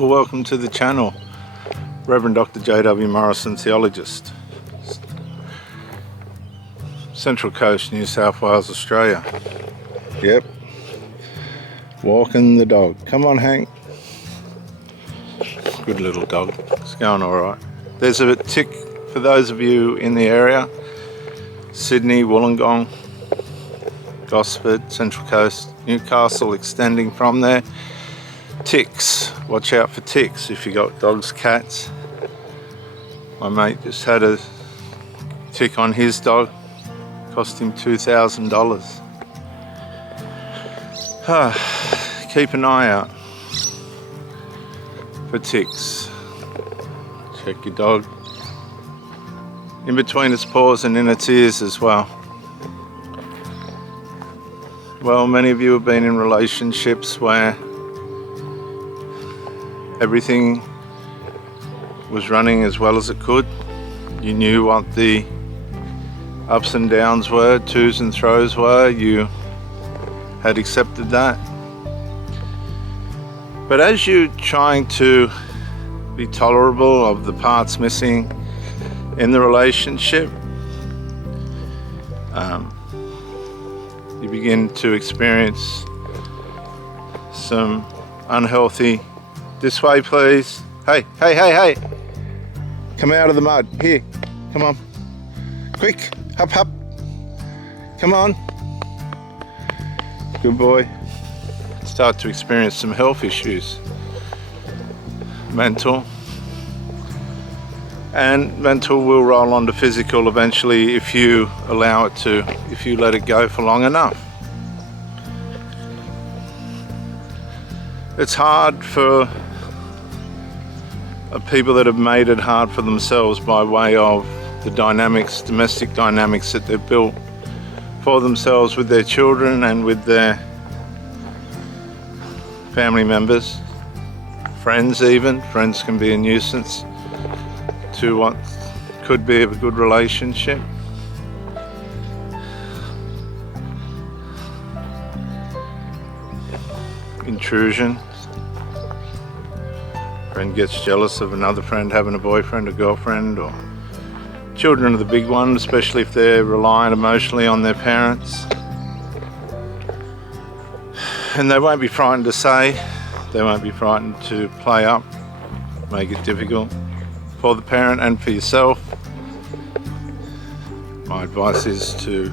Well, welcome to the channel, Reverend Dr. J.W. Morrison, theologist, Central Coast, New South Wales, Australia. Yep, walking the dog. Come on, Hank. Good little dog. It's going all right. There's a tick for those of you in the area: Sydney, Wollongong, Gosford, Central Coast, Newcastle, extending from there. Ticks. Watch out for ticks if you got dogs, cats. My mate just had a tick on his dog. Cost him $2,000. Keep an eye out for ticks. Check your dog in between its paws and in its ears as well. Well, many of you have been in relationships where everything was running as well as it could. You knew what the ups and downs were, twos and throws were. You had accepted that. But as you're trying to be tolerable of the parts missing in the relationship, you begin to experience some unhealthy. This way, please. Hey, hey, hey, hey. Come out of the mud. Here, come on. Quick, hop, hop. Come on. Good boy. Start to experience some health issues. Mental. And mental will roll on to physical eventually if you allow it to, if you let it go for long enough. It's hard for people that have made it hard for themselves by way of the dynamics, domestic dynamics that they've built for themselves with their children and with their family members, friends even. Friends can be a nuisance to what could be a good relationship. Intrusion. Friend gets jealous of another friend having a boyfriend or girlfriend, or children are the big one, especially if they're reliant emotionally on their parents. And they won't be frightened to say, they won't be frightened to play up, make it difficult for the parent and for yourself. My advice is to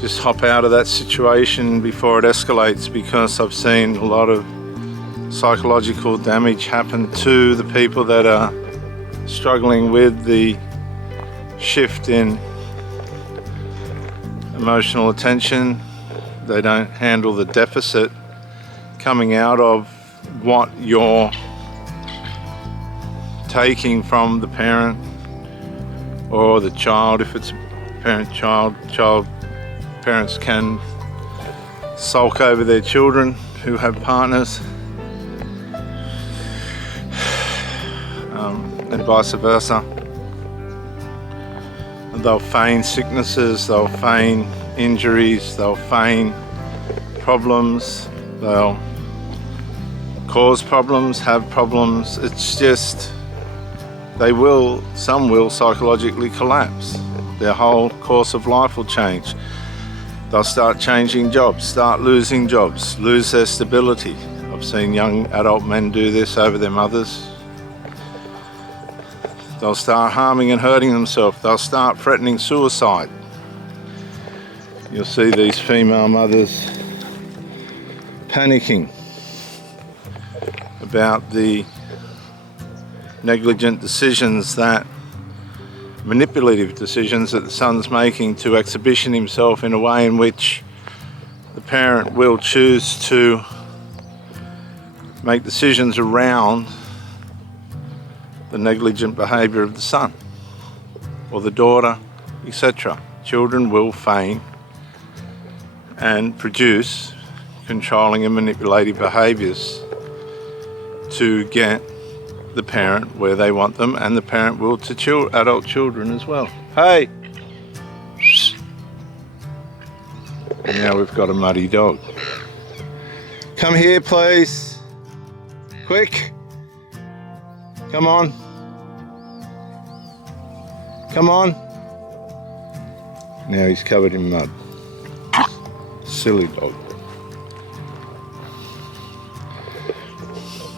just hop out of that situation before it escalates, because I've seen a lot of psychological damage happen to the people that are struggling with the shift in emotional attention. They don't handle the deficit coming out of what you're taking from the parent or the child. If it's a parent-child, parents can sulk over their children who have partners, and vice versa. And they'll feign sicknesses, they'll feign injuries, they'll feign problems, they'll cause problems, have problems. It's just, some will psychologically collapse. Their whole course of life will change. They'll start changing jobs, start losing jobs, lose their stability. I've seen young adult men do this over their mothers. They'll start harming and hurting themselves. They'll start threatening suicide. You'll see these female mothers panicking about the negligent decisions, that manipulative decisions that the son's making to exhibition himself in a way in which the parent will choose to make decisions around the negligent behaviour of the son or the daughter, etc. Children will feign and produce controlling and manipulative behaviours to get the parent where they want them, and the parent will to adult children as well. Hey! Now we've got a muddy dog. Come here, please. Quick. Come on. Come on. Now he's covered in mud. Silly dog.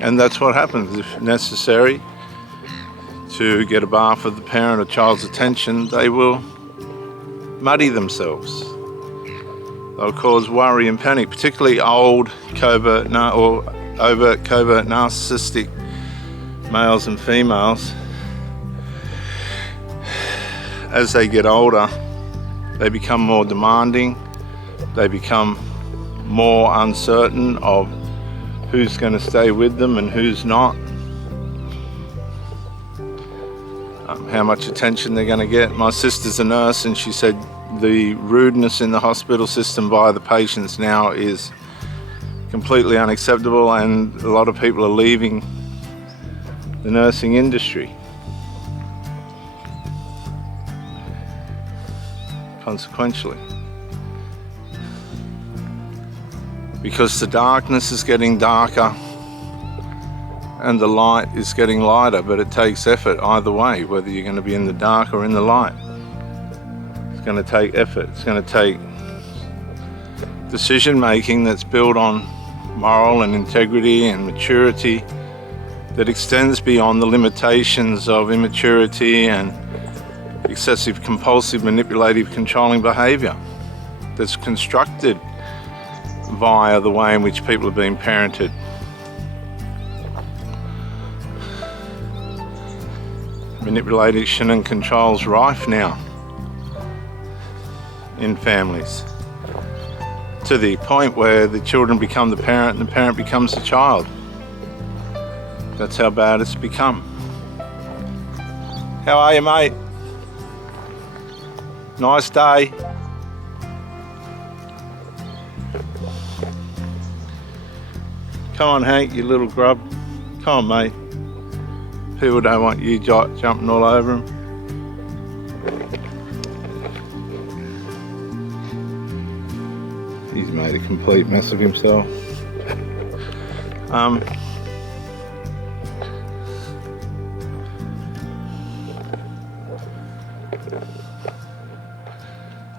And that's what happens. If necessary to get a bath of the parent or child's attention, they will muddy themselves. They'll cause worry and panic, particularly old covert or overt covert narcissistic males and females. As they get older, they become more demanding, they become more uncertain of who's going to stay with them and who's not, how much attention they're going to get. My sister's a nurse and she said the rudeness in the hospital system by the patients now is completely unacceptable, and a lot of people are leaving the nursing industry. Consequentially, because the darkness is getting darker and the light is getting lighter, but it takes effort either way, whether you're going to be in the dark or in the light. It's going to take effort. It's going to take decision making that's built on moral and integrity and maturity that extends beyond the limitations of immaturity and excessive, compulsive, manipulative, controlling behaviour that's constructed via the way in which people are being parented. Manipulation and control's rife now in families, to the point where the children become the parent and the parent becomes the child. That's how bad it's become. How are you, mate? Nice day. Come on, Hank, you little grub. Come on, mate. People don't want you jumping all over them. He's made a complete mess of himself.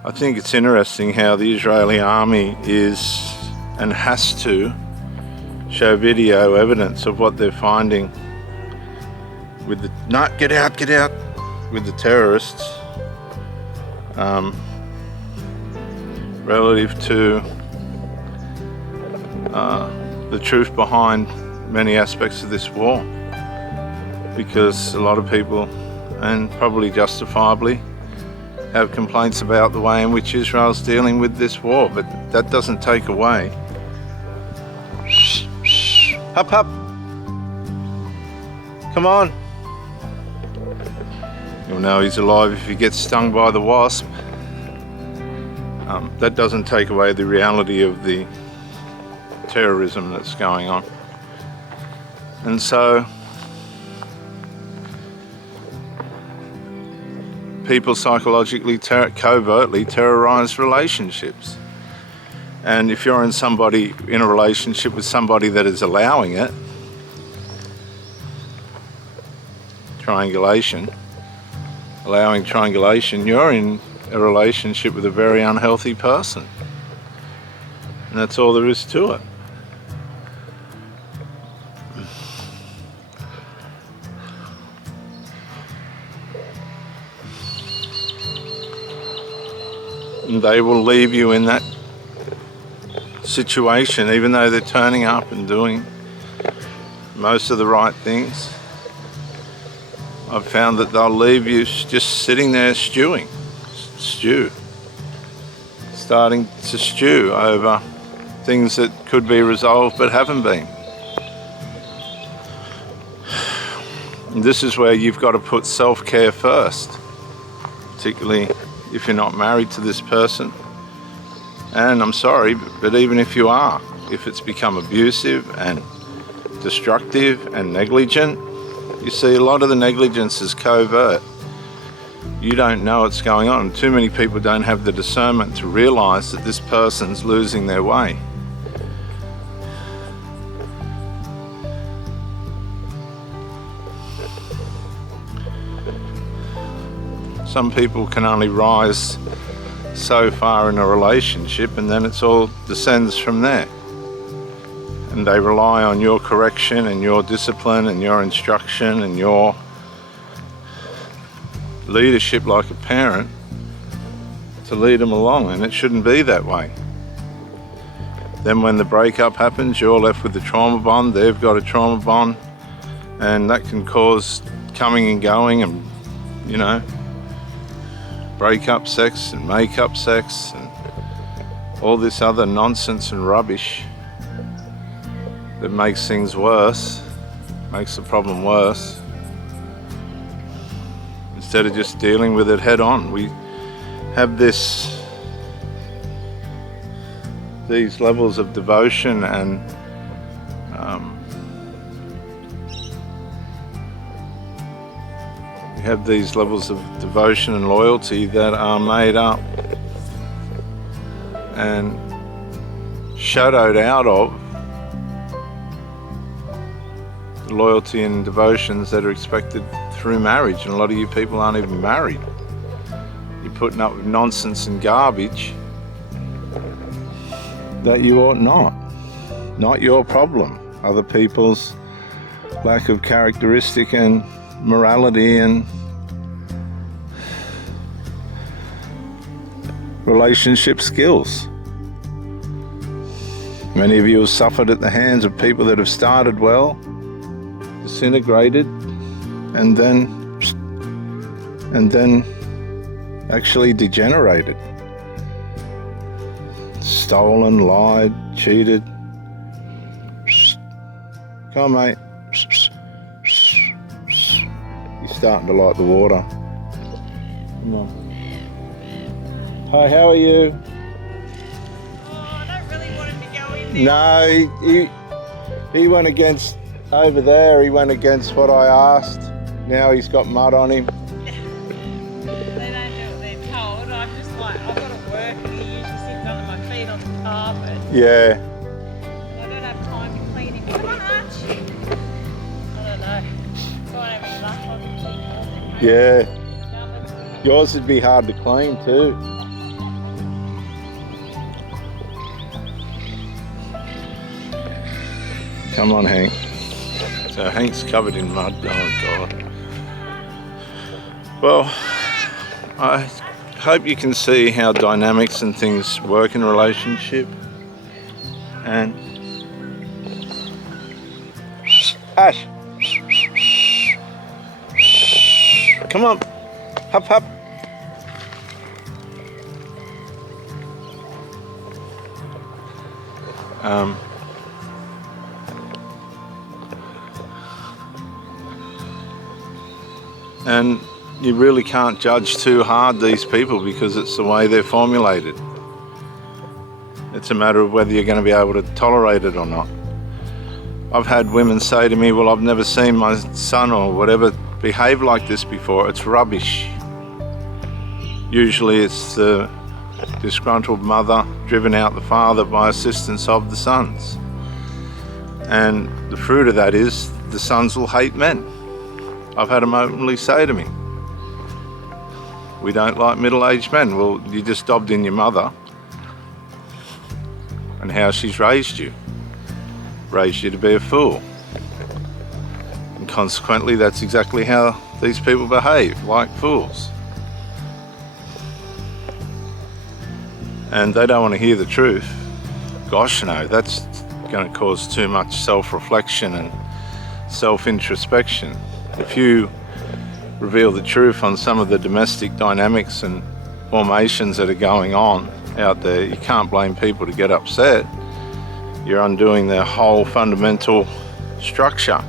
I think it's interesting how the Israeli army is and has to show video evidence of what they're finding with the get out with the terrorists, relative to the truth behind many aspects of this war, because a lot of people, and probably justifiably, have complaints about the way in which Israel's dealing with this war, but that doesn't take away. Hup, hup. Come on. You'll know he's alive if he gets stung by the wasp. That doesn't take away the reality of the terrorism that's going on. And so people psychologically covertly terrorize relationships. And if you're in a relationship with somebody that is allowing it, allowing triangulation, you're in a relationship with a very unhealthy person. And that's all there is to it. And they will leave you in that situation, even though they're turning up and doing most of the right things. I've found that they'll leave you just sitting there starting to stew over things that could be resolved but haven't been. And this is where you've got to put self-care first, particularly if you're not married to this person. And I'm sorry, but even if you are, if it's become abusive and destructive and negligent, you see a lot of the negligence is covert. You don't know what's going on. Too many people don't have the discernment to realise that this person's losing their way. Some people can only rise so far in a relationship, and then it's all descends from there. And they rely on your correction and your discipline and your instruction and your leadership like a parent to lead them along, and it shouldn't be that way. Then when the breakup happens, you're left with the trauma bond, they've got a trauma bond, and that can cause coming and going and, you know, break-up sex and make-up sex and all this other nonsense and rubbish that makes things worse, makes the problem worse, instead of just dealing with it head on. We have these levels of devotion and we have these levels of devotion and loyalty that are made up and shadowed out of the loyalty and devotions that are expected through marriage, and a lot of you people aren't even married. You're putting up with nonsense and garbage that you ought not. Not your problem. Other people's lack of characteristic and morality and relationship skills. Many of you have suffered at the hands of people that have started well, disintegrated, and then actually degenerated. Stolen, lied, cheated. Come on, mate. You're starting to like the water. Come on. Hi, how are you? Oh, I don't really want him to go in there. No, he went against, over there, he went against what I asked. Now he's got mud on him. They don't do what they're told. I'm just like, I've got to work, and he usually sits under my feet on the carpet. Yeah. I don't have time to clean him. Come on, Arch. I don't know. Quite having luck on the key. Yeah. Yours would be hard to clean too. Come on, Hank. So Hank's covered in mud. Oh God. Well, I hope you can see how dynamics and things work in a relationship. And Ash, come on, hop, hop. And you really can't judge too hard these people because it's the way they're formulated. It's a matter of whether you're going to be able to tolerate it or not. I've had women say to me, well, I've never seen my son or whatever behave like this before. It's rubbish. Usually it's the disgruntled mother driven out the father by assistance of the sons. And the fruit of that is the sons will hate men. I've had them openly say to me, we don't like middle-aged men. Well, you just dobbed in your mother and how she's raised you to be a fool. And consequently, that's exactly how these people behave, like fools. And they don't want to hear the truth. Gosh, no, that's going to cause too much self-reflection and self-introspection. If you reveal the truth on some of the domestic dynamics and formations that are going on out there, you can't blame people to get upset. You're undoing their whole fundamental structure.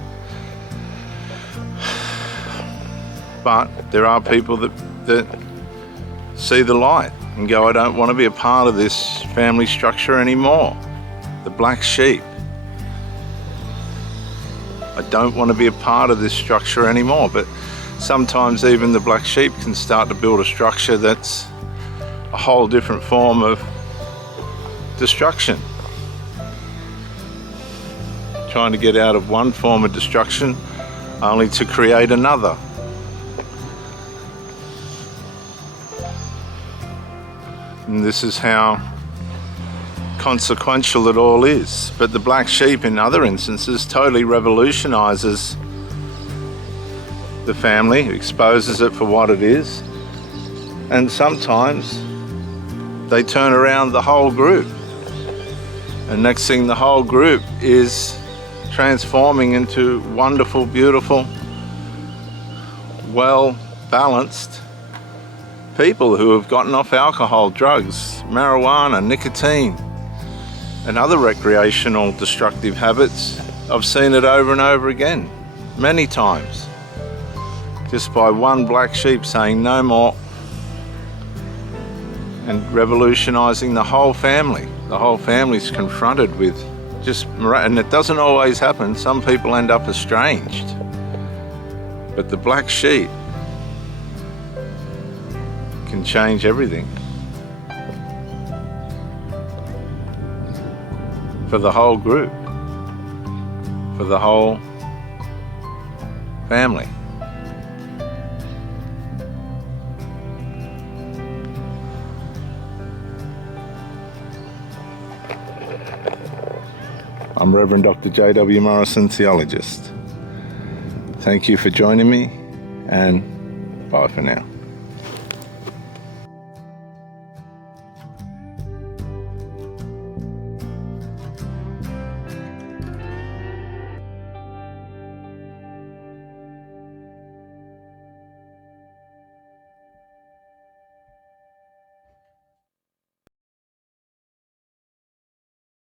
But there are people that see the light and go, I don't want to be a part of this family structure anymore. The black sheep. I don't want to be a part of this structure anymore. But sometimes even the black sheep can start to build a structure that's a whole different form of destruction. Trying to get out of one form of destruction only to create another. And this is how consequential it all is. But the black sheep in other instances totally revolutionises the family, exposes it for what it is, and sometimes they turn around the whole group. And next thing, the whole group is transforming into wonderful, beautiful, well-balanced people who have gotten off alcohol, drugs, marijuana, nicotine, and other recreational destructive habits. I've seen it over and over again, many times, just by one black sheep saying no more and revolutionising the whole family. The whole family's confronted with and it doesn't always happen. Some people end up estranged. But the black sheep can change everything for the whole group, for the whole family. I'm Reverend Dr. J.W. Morrison, theologist. Thank you for joining me, and bye for now.